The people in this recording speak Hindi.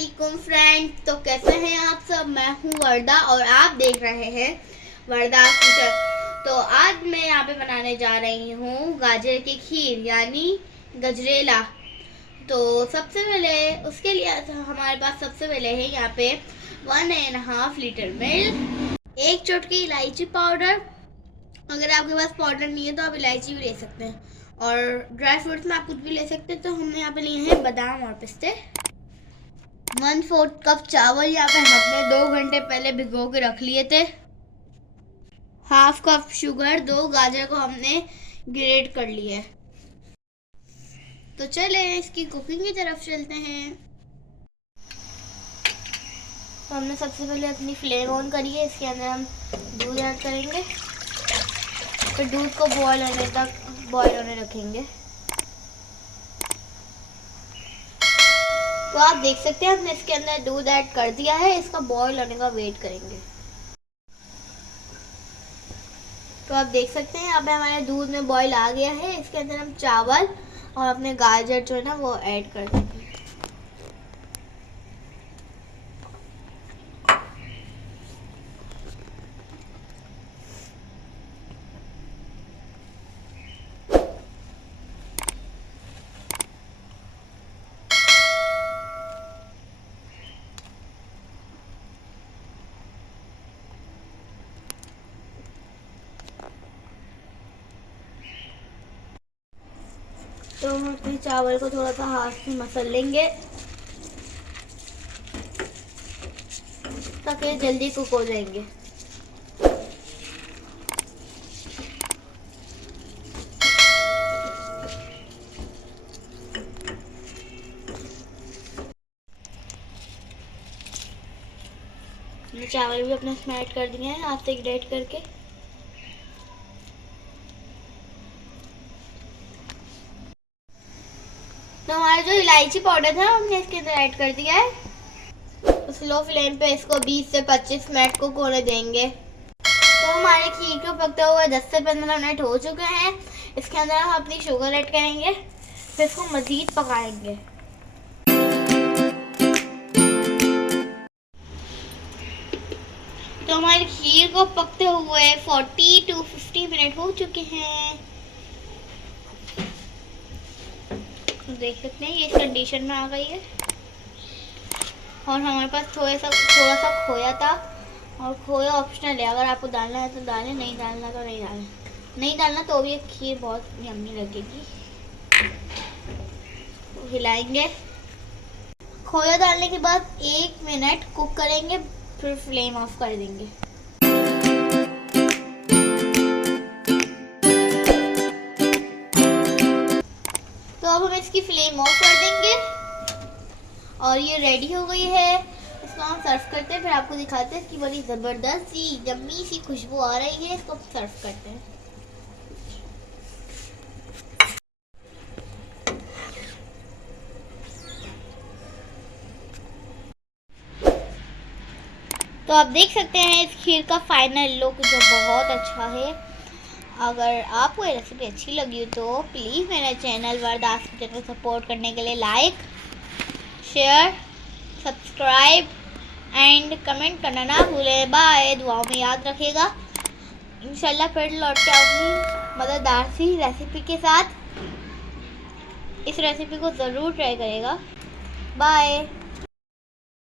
वालेकुम फ्रेंड। तो कैसे हैं आप सब? मैं हूं वर्दा और आप देख रहे हैं वर्दा किचन। तो आज मैं यहाँ पे बनाने जा रही हूँ गाजर की खीर यानी गजरेला। तो सबसे पहले उसके लिए हमारे पास सबसे पहले है यहाँ पे 1.5 लीटर मिल्क, 1 चुटकी इलायची पाउडर। अगर आपके पास पाउडर नहीं है तो आप इलायची भी ले सकते हैं, और ड्राई फ्रूट्स में आप कुछ भी ले सकते हैं। तो हमने यहाँ पे लिए हैं बादाम और पिस्ते। 1/4 कप चावल यहाँ पे हमने 2 घंटे पहले भिगो के रख लिए थे। 1/2 कप शुगर, 2 गाजर को हमने ग्रेट कर लिया है। तो चले इसकी कुकिंग की तरफ चलते हैं। तो हमने सबसे पहले अपनी फ्लेम ऑन करी है। इसके अंदर हम दूध ऐड करेंगे, फिर दूध को बॉयल होने रखेंगे। तो आप देख सकते हैं हमने इसके अंदर दूध ऐड कर दिया है। इसका बॉयल होने का वेट करेंगे। तो आप देख सकते हैं यहाँ पे हमारे दूध में बॉयल आ गया है। इसके अंदर हम चावल और अपने गाजर जो है ना वो ऐड कर देंगे। तो हम अपने चावल को थोड़ा सा हाथ से मसल लेंगे ताकि जल्दी कुक हो जाएंगे। हमने चावल भी अपना इसमें ऐड कर दिए हैं हाथ से ग्रेट करके। तो हमारा जो इलायची पाउडर था हमने इसके अंदर ऐड कर दिया है। तो स्लो फ्लेम पे इसको 20 से 25 मिनट को होने देंगे। तो हमारे खीर को पकते हुए 10 से 15 मिनट हो चुके हैं। इसके अंदर हम अपनी शुगर ऐड करेंगे, फिर इसको मज़ीद पकाएंगे। तो हमारी खीर को पकते हुए 40 to 50 मिनट हो चुके हैं। देख सकते हैं ये इस कंडीशन में आ गई है। और हमारे पास थोड़ा सा खोया था, और खोया ऑप्शनल है। अगर आपको डालना है तो डालें, नहीं डालना तो नहीं डालें। नहीं डालना तो भी खीर बहुत यम्मी लगेगी। तो हिलाएंगे। खोया डालने के बाद 1 मिनट कुक करेंगे, फिर फ्लेम ऑफ कर देंगे। तो अब हम इसकी फ्लेम ऑफ कर देंगे और ये रेडी हो गई है। इसको हम सर्व करते हैं, फिर आपको दिखाते हैं इसकी बड़ी ज़बरदस्त सी यम्मी सी खुशबू आ रही है। इसको सर्व करते हैं। तो आप देख सकते हैं इस खीर का फाइनल लुक जो बहुत अच्छा है। अगर आपको ये रेसिपी अच्छी लगी हो तो प्लीज़ मेरे चैनल वर्दास किचन को सपोर्ट करने के लिए like, share, subscribe and comment करना ना भूलें। बाय। दुआओं में याद रखिएगा। इंशाल्लाह फिर लौट के आऊँगी मज़ेदार सी रेसिपी के साथ। इस रेसिपी को ज़रूर ट्राई करिएगा। बाय।